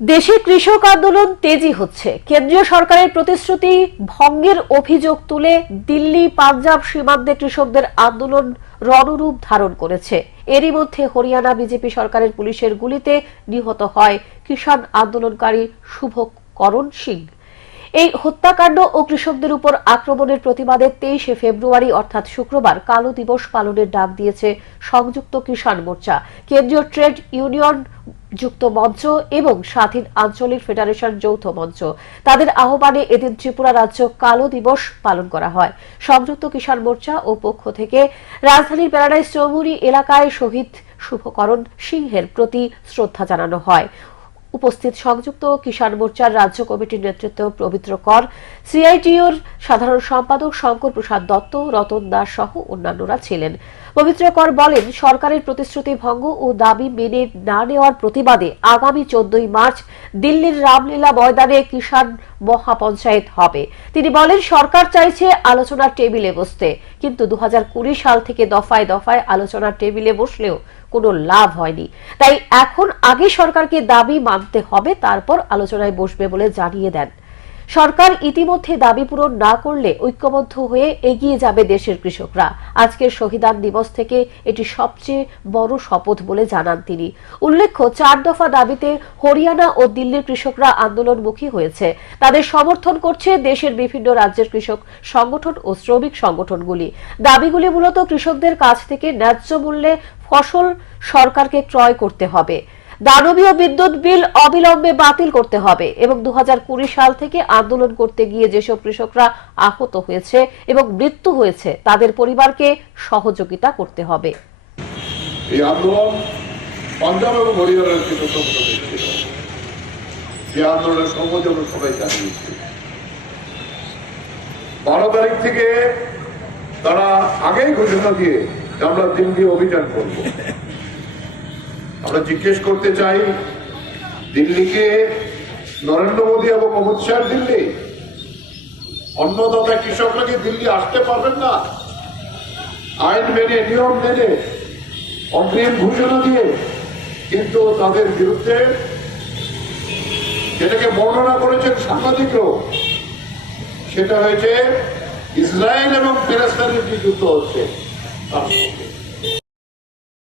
দেশে কৃষক আন্দোলন তেজি হচ্ছে। কেন্দ্রীয় সরকারের প্রতিশ্রুতি ভঙ্গের অভিযোগ তুলে দিল্লি, পাঞ্জাব সীমান্তে কৃষকদের আন্দোলন রণরূপ ধারণ করেছে। এরই মধ্যে হরিয়ানা বিজেপি সরকারের পুলিশের গুলিতে নিহত হয় কিষাণ আন্দোলনকারী শুভকরণ সিং। এই হত্যাকাণ্ড ও কৃষকদের উপর আক্রমণের প্রতিবাদে তেইশে ফেব্রুয়ারি, অর্থাৎ শুক্রবার, কালো দিবস পালনের ডাক দিয়েছে সংযুক্ত কিষাণ মোর্চা। কেন্দ্রীয় ট্রেড ইউনিয়ন যুক্ত মঞ্চ এবং স্বাধীন আঞ্চলিক ফেডারেশন যৌথ মঞ্চ। তাদের আহ্বানে এদিন ত্রিপুরা রাজ্য কালো দিবস পালন করা হয়। সংযুক্ত কিষাণ মোর্চা ও পক্ষ থেকে রাজধানীর প্যারাডাইস চৌমুরি এলাকায় শহীদ শুভকরণ সিংহের প্রতি শ্রদ্ধা জানানো হয়। উপস্থিত সংযুক্ত কিষাণ মোর্চার রাজ্য কমিটির নেতৃত্ব পবিত্র কর সিআইটিওর সাধারণ সম্পাদক শঙ্কর প্রসাদ দত্ত, রতন দাস সহ অন্যান্যরা ছিলেন। পবিত্র কর বলেন, সরকারের প্রতিশ্রুতি ভঙ্গ ও দাবি মেনে না নেওয়ার প্রতিবাদে আগামী চোদ্দই মার্চ দিল্লির রামলীলা ময়দানে কিষাণ মহাপঞ্চায়েত হবে। তিনি বলেন, সরকার চাইছে আলোচনার টেবিলে বসতে, কিন্তু দু হাজার কুড়ি সাল থেকে দফায় দফায় আলোচনার টেবিলে বসলেও কোনো লাভ হয়নি। তাই এখন আগে সরকারকে দাবি মানতে হবে, তারপর আলোচনায় বসবে বলে জানিয়ে দেন। সরকার ইতিমধ্যে দাবি পূরণ না করলে ঐক্যবদ্ধ হয়ে এগিয়ে যাবে দেশের কৃষকরা। আজকের শহীদান দিবস থেকে এটি সবচেয়ে বড় শপথ বলে জানান তিনি। উল্লেখ্য, চার দফা দাবিতে হরিয়ানা ও দিল্লির কৃষকরা আন্দোলনমুখী হয়েছে। তাদের সমর্থন করছে দেশের বিভিন্ন রাজ্যের কৃষক সংগঠন ও শ্রমিক সংগঠনগুলি। দাবিগুলি মূলত কৃষকদের কাছ থেকে ন্যায্য মূল্যে ফসল সরকারকে ক্রয় করতে হবে। দানবীয় বিদ্যুৎ বিল অবিলম্বে বাতিল করতে হবে এবং দুহাজার কুড়ি সাল থেকে আন্দোলন করতে গিয়ে যেসব কৃষকরা আহত হয়েছে এবং মৃত্যু হয়েছে, তাদের পরিবারকে সহযোগিতা করতে হবে। এই আন্দোলন পাঞ্জাব এবং হরিয়ানার যে সবাই জানিয়েছে। বারো তারিখ থেকে তারা আগেই ঘোষণা দিয়ে আমরা দিল্লি অভিযান করব। আমরা জিজ্ঞেস করতে চাই, দিল্লিকে নরেন্দ্র মোদী এবং অমিত শাহ দিল্লি? অন্নদাতা কৃষকরা কি দিল্লি আসতে পারবেন না। আইন মেনে, নিয়ম মেনে, অগ্রিম ঘোষণা দিয়ে। কিন্তু তাদের বিরুদ্ধে যেটাকে বর্ণনা করেছেন সাংবাদিকরাও, সেটা হয়েছে ইসরায়েল এবং ফেরেস্তানের যে যুদ্ধ হচ্ছে। তার